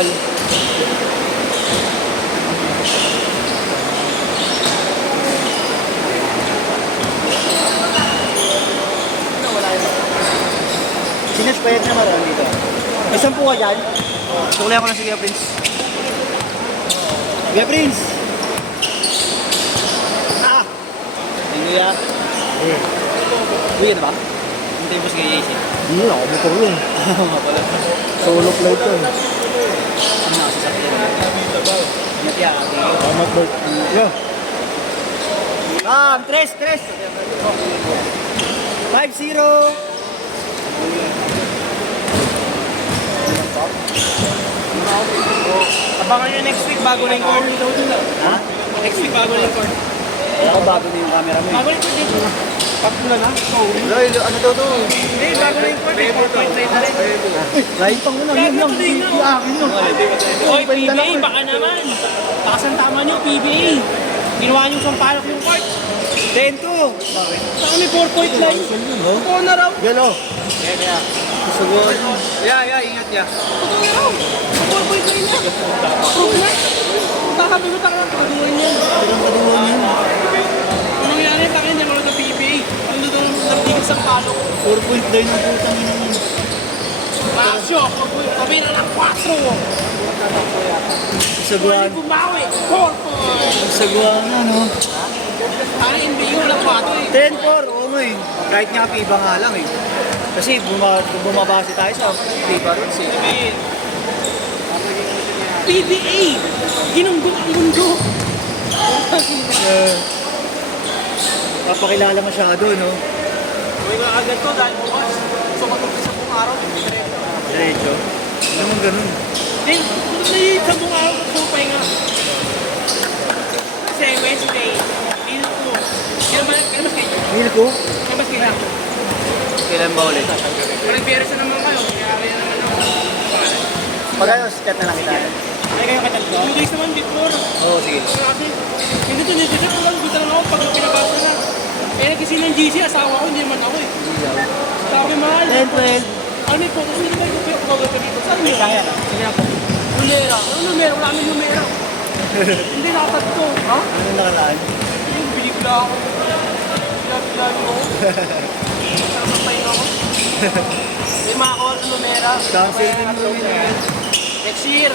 Tagal. Sinas payag na maroon dito. May 10 ka dyan? Sukulay ako lang si Kuya Prince. Kuya Prince! Ah! Hindi ya. Uy, ano ba? Hindi mo sige AC. Hindi ako, motor yun. Solo flight ko eh. Ano na sasakyan? Ingat ya. Salamat Bert. Yo. Tres! 5-0! Abangan nyo next week bago na yung cord. Ha? Next week bago na yung cord. Ako bago na yung camera mo eh. Bago na yung cord dito. Patula na. Loy, ano daw to? Hindi, bago na yung cord. 4.5 na rin. Light pang una. Yun lang. Yung akin yun. Oy, PBA, baka naman. Takas ang tama nyo, PBA. Ginawa nyo sampalok yung cord. 10-2! Saka may 4.9. Oo na raw. Gano? Kaya. Susugon. Ingat ya. Oo na raw. 4.9 na. Approve na. Takabi ko taka ng kaduan yan. Anong nangyari? Taka hindi mo sa PBA. Ano doon nagtigil sa palok? 4.9 na putang ina yun. Rasyo, sabi na ng 4. Saguan. Pwede bumawi. 4. Saguan na no. Ano NBA wala 4 eh. 10-4, oo nga eh. Kahit nga FIBA nga lang eh. Kasi bumabase tayo sa FIBA rules eh. PBA! Ginunggo ang mundo! Papakilala masyado, no? Uy, agad ko dahil bukas. Sumagot sa buong araw. Diretso. Ano naman ganun? Hindi, sa buong araw ko pupay nga. Kasi Wednesday, deal ko. Kaya mas kayo. Mil ko? Kaya mas kayo. Kailan ba ulit? Parang beres na naman kayo. Kaya kaya naman ako. Pag-ayos, chat na lang kita. Ay kayo katal ko? 2 days naman before. Oo, sige. Kasi, hindi to nito siya. Kung gusto lang ako pag pinabasa na. Eh, nagising ng GC, asawa ko, hindi naman ako eh. Sabi mahal. 10-12. Ano may focus nito tayo pero pagod ka dito. Saan may kaya ka? Sige ako. Numera. Ano numera? Wala kami numera. Hindi nakatag ko. Ha? Ano nakalaan? Yung biligla ako. Biligla ako. Sarap ang pahinga ako. May makakuha ng numera. Cancel din mo yun. Next year.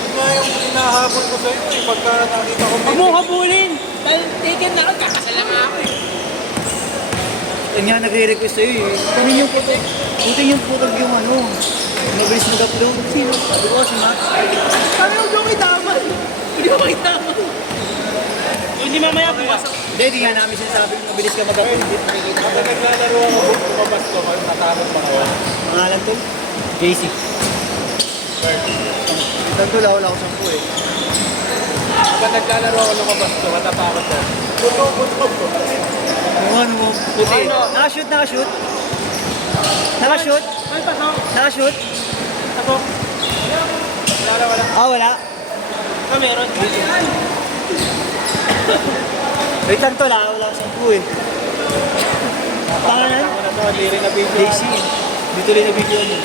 Yun nga yung hinahabol ko sa'yo eh. Pagka nakita ko Huwag mong habulin. Dahil taken na ako. Kakasala nga ako eh. Yan nga nagre-request sa'yo eh. Kunin yung photo. Kunin yung photo yung ano. Mabilis nag-upload. Sino? Sabi ko si Max. Sabi ko yung itaman. Hindi ko makitaman. Hindi mamaya bukas. Hindi, di nga namin sinasabi mabilis ka mag-upload. Kapag naglalaro ako, lumabas ko, natakot pa kayo. Pangalan to? JC. Ito wala ako 10 eh. Kapag naglalaro ako, lumabas ko, natatakot ko. Ano mo? Puti. Nakashoot. Nakashoot? Ay, pasok. Nakashoot? Pasok. Wala. Ah, wala. Ah, meron. Wait lang to la, wala akong 10 eh. Pangalan? Ako na to, hindi rin na video. JC. Dito rin na video niyo.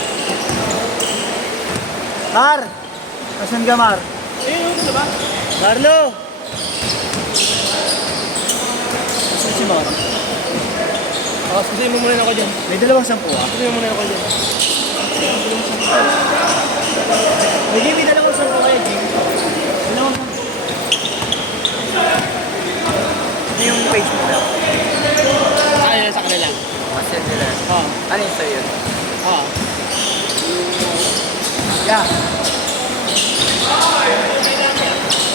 Mar! Nasaan ka, Mar? Eh, diba? Marlo! Nasaan si Mar? Susuin mo muna ako dyan. May 2 10 ah. Susuin mo muna ako dyan. May 2 10 kaya, Jim. 2 10. Ano yung page mo na? Ay, sa kanila. Masyan nila. Oh. Ano yung sa'yo? Oh. Yeah.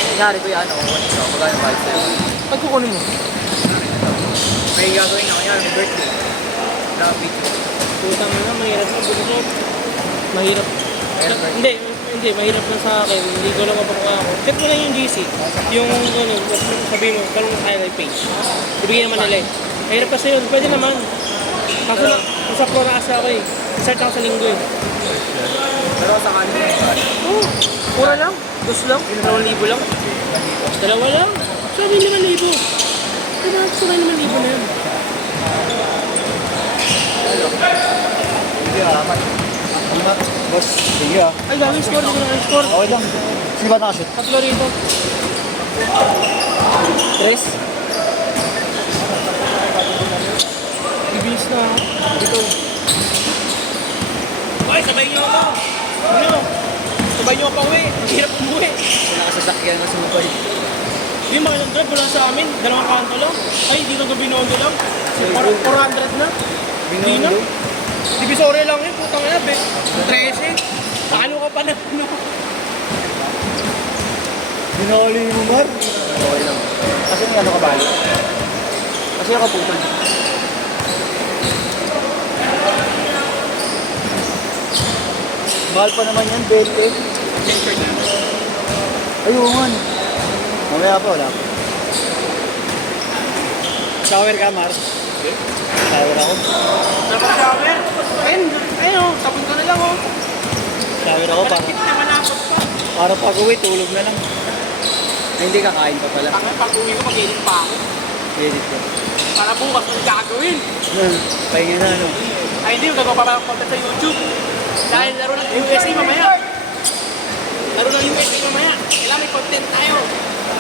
Nangyari ko yung ano, magkano ba sa'yo? Pag kukunin mo. May gagawin ako yan, may birthday. Grabe. Putang na, mahirap na. Bukusok. Mahirap. Hindi, mahirap na sa akin. Hindi ko lang mapakuha ako. Check mo lang yung GC. Yung ano, sabi mo, parang highlight page. Ibigay naman nila eh. Mahirap kasi yun. Pwede naman. Kaso na, nasa pro na kasi ako eh. Start ako sa linggo eh. Pero sa kanila, Oo. Mura lang. 2 lang. 2,000 lang. 2 lang. Sabi 5,000. Diba, gusto na 5,000 na yun. hindi amat. Boss, sige ah. Ay, gagawin score. Hindi ko na score. Okay lang. Sino ba nakashoot? Tatlo rito. Tres? Ibilis na. Dito. Ay, sabay niyo ako. Ano? Sabay niyo pa uwi. Ang hirap umuwi. Wala ka sasakyan na sumupay. Yung mga nag-drive wala sa amin. Dalawang kanto lang. Ay, dito ga binondo lang. 400 na. Hindi na. Binondo? Divisory lang yun. Putang ina, be. 13. Paano ka pa na? Ano? Binali mo, Mar? Okay lang. Kasi may ano ka bali? Kasi ako putol. Mahal pa naman yan, 20. Ayun man. Mamaya pa, wala pa. Shower ka, Mar? Shower ako. Dapat shower. Ayun, ayun oh. Tapon ka na lang oh. Shower ako para, Malapit na malapot pa. para pag uwi, tulog na lang. Ay, hindi kakain pa pala. Pag uwi ko, mag-edit pa ako. Edit ko. Para bukas ang gagawin. Pahinga na, ano? Ay hindi, magpapapapagod sa YouTube. Dahil laro ng USA mamaya. Laro ng USA mamaya. Kailangan may content tayo.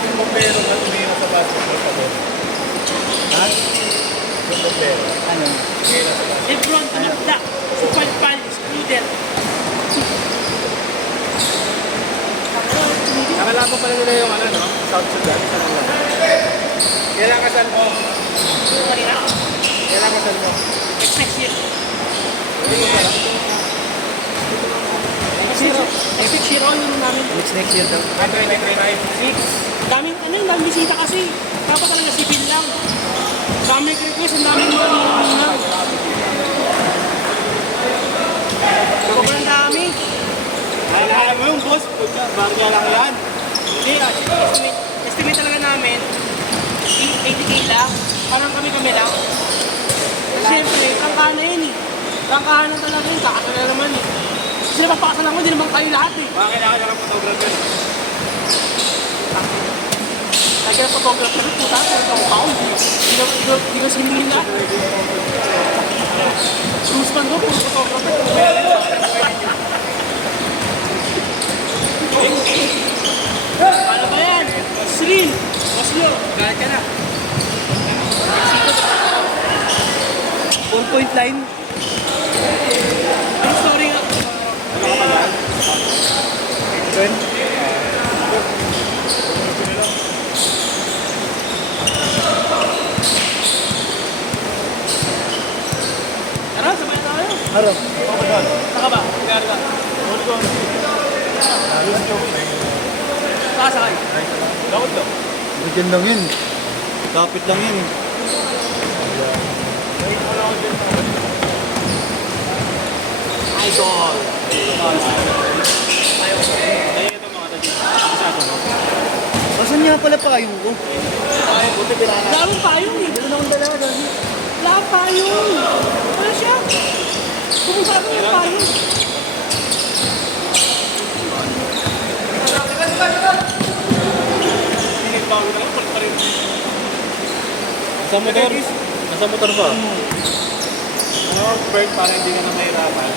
Yung bombero na tumira sa basketball pa doon. Ha? Yung bombero. Ano? Tumira sa basketball. Lebron, tumagda. Si Palpal, excluded. Nakalaban pala nila yung ano, no? South Sudan. Kailangan kasal mo. Kanina, Kailangan kasal mo. next year. Hindi mo pala. Next year all yun namin. Next year daw. 2025. Daming, ano yung daming bisita kasi. Dapat talaga civil lang. Daming request, ang daming mga nilalaman. Sobrang dami. Ay, alam mo yung boss, barya lang yan. Hindi, estimate talaga namin, 80K lang. Parang kami-kami lang. Siyempre, tangkahan na yun eh. Tangkahan na talaga yun. Kakasal na naman eh. Kasi napapakasalan ko, hindi naman kayo lahat eh. Baka kailangan ka ng photographer. Lagi ng photographer, puta, ang pound. Hindi ko sinin na. Cruise man ko, puro photographer. Ano ba yan? Srin! Oslo! Galit ka na. 4-point line. Ano story nga? Gwen? Tara, sabay na tayo. Haro. Saka ba? Garga. Sakasakay. Dapat daw. Bigyan lang yun. Kapit lang yun. Idol. Asan niya pala payong ko? Daming payong eh. Meron akong dalaga. Wala akong payong. Wala siya. Pumunta ako yung payong. Sa motor? Nasa motor ba? Ano, Bert, para hindi ka na mahirapan.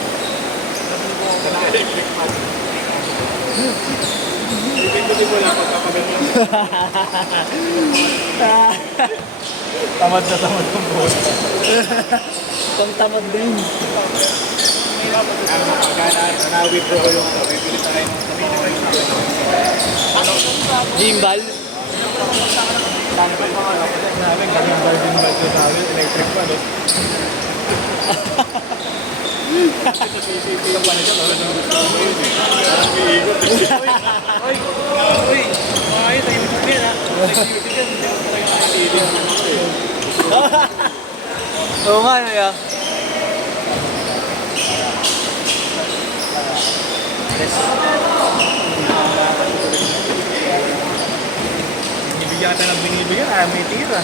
Electric fan. Ipindutin mo lang pagkakagal mo. Tamad na tamad ang buhay. Pangtamad din. Ano, pagkana, na-withdraw ko yung bibili tayo ng Gimbal. Sabi pa mga kapatid namin, kaming garden bag ko sa amin, electric fan. Sa CCP yung pala siya, parang biigot. Uy! Uy! Ay, tayo YouTube yan ha. Nag-YouTube yan, hindi ako talaga nakatili. Oo nga, ya. Binibigyan ka ng binibigyan, ayaw may tira.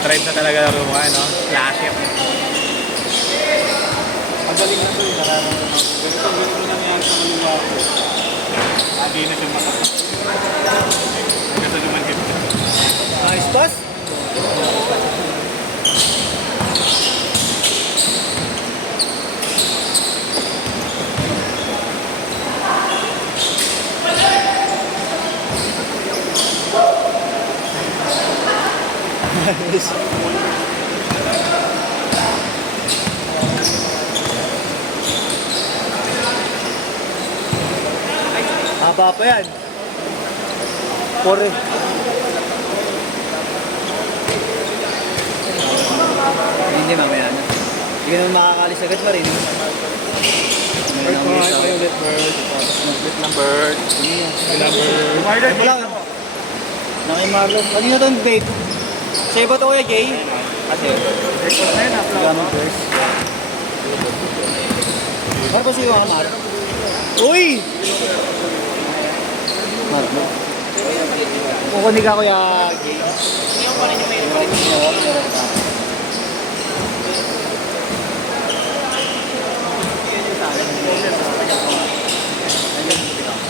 Drive na talaga lang mo, ano? Flasher. Magaling na to eh, nararamdaman ko. Ganito nangyari sa maluwa ko. Hindi na siya makakasal. Ganito naman hip. Nice pass. Haba pa yan. Pore. Hindi mamaya na. Hindi ka naman makakalis agad pa rin. Bird mo nga kayo ulit, bird. Tapos mag-split ng bird. Bird. Ito lang. Nakay Marlon. Kanina to yung vape. Sa iba to kuya Jay? Kasi. Gamit verse. Para po sa'yo Mar. Uy! Marlon. Kukunig ka kuya Jay. Hindi ako pa rin yung mayroon pa rin.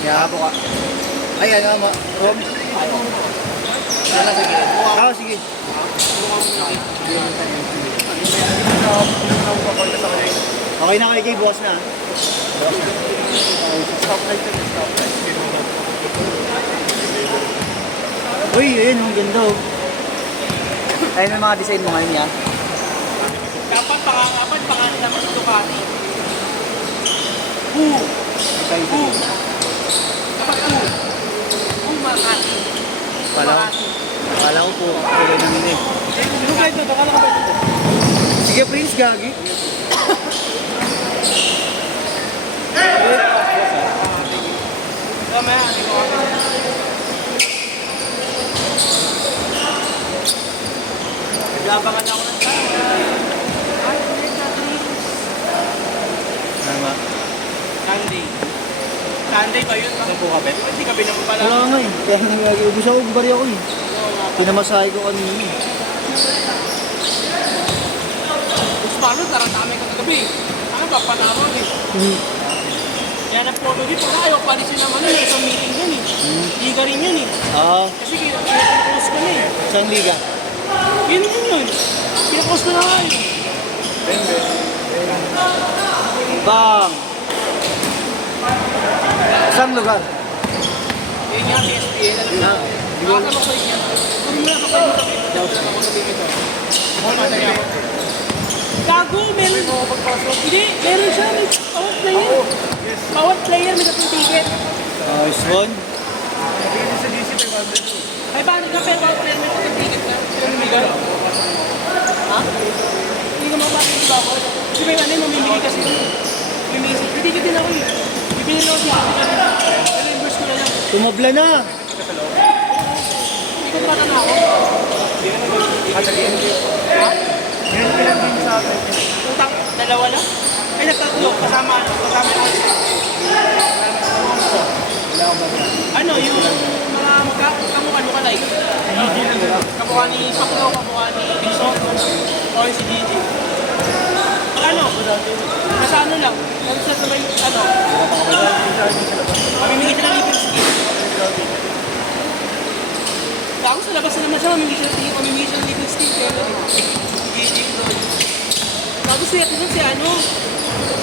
Yapo ka. Ay, ano, Rom? Sige. Ah, sige. Okay na kay boss na. Uy, ayun, ang ganda oh. Ayun ang mga design mo ngayon yan. Dapat pangalan naman ng Ducati. Dapat Makati. Kala ko po, kulay namin eh. Ano ba ito? Baka nakabay ito. Sige, Prince, gagi. Mamaya, hindi ko ako. Naglabangan ako ng tao. Tama. Sunday. Sunday ba yun? Saan po ka, Bet? Hindi ka binang pala. Wala nga eh. Kaya nangyari, ubus ako, bari ako eh. Pinamasahe ko kanina eh. Tapos paano, taratami ka kagabi. Ano ba, panahon eh. Yan ang photo dito. Ayaw palisin naman yun. Isang meeting yun eh. Liga rin yun eh. Oo. Kasi kinapost ko na eh. Saan liga? Yun yun. Kinapost ko na nga yun. Bang! Saan lugar? Yun nga, PSPN. Alam mo na. Nakakama ko yun. Kung mo na kapag mo sabihin, magdala ako sabihin ito. Ako na niya ako. Gago, meron. Hindi, meron siya. May bawat player. Bawat player may datong ticket. Nice one. Ay, paano ka pero bawat player may datong ticket na? Sino lumigal? Ha? Hindi ka mapapagod ba ako? Kasi may ano, mamimili kasi. Mamimili. Hindi ka din ako eh. Bibili lang siya. Pero reimburse ko na lang. Tumabla na. Hindi ko pata na ako. Ha? Utang, dalawa lang? Ay, nagtatlo. Kasama ano? Kasama yung ano, yung mga kamukha lukalay. Kamukha ni Pacquiao, kamukha ni Bison, o si Gigi. Ano? Nasa ano lang? Nasa sabay, ano? Mamimigay siya ng libre skin. Tapos sa labas na naman siya, mamimigay siya ng libre skin. Gigi, tapos siya si ano?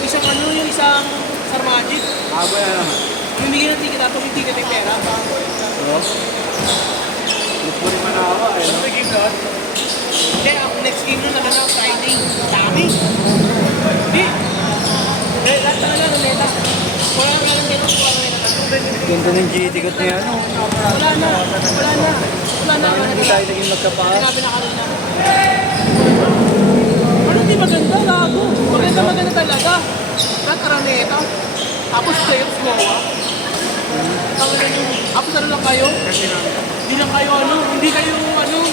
Isang ano, yung isang Star Magic. Aba yan naman. Mamimigay ng ticket, tapos yung ticket ay pera. Puri manawa eh. Ano game doon? Hindi, ang next game nun na Friday. Dami. Hindi. Lahat talaga ng meta. Wala nga ng meta. Ganda ng GT ko niya, ano? Wala na. Hindi tayo naging magkapaas. Sinabi na kanina. Ano di maganda? Lago. Maganda talaga. Lahat arameta. Tapos players mo. Tapos ano lang kayo? Hindi lang kayo ano? Hindi kayo ano?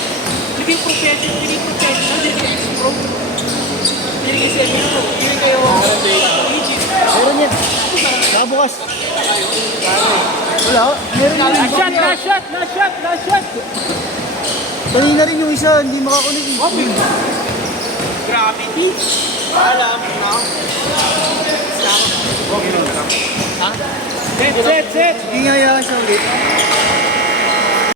Naging professional, hindi kayo ex-pro. Hindi kayo semi-pro. Hindi kayo legit. Meron yan. Nakabukas. Wala. Meron yan. Last shot! Kanina rin yung isa, hindi makakunig. Gravity. Alam na. Okay lang. Ha? Set! Hindi nga yan siya ulit.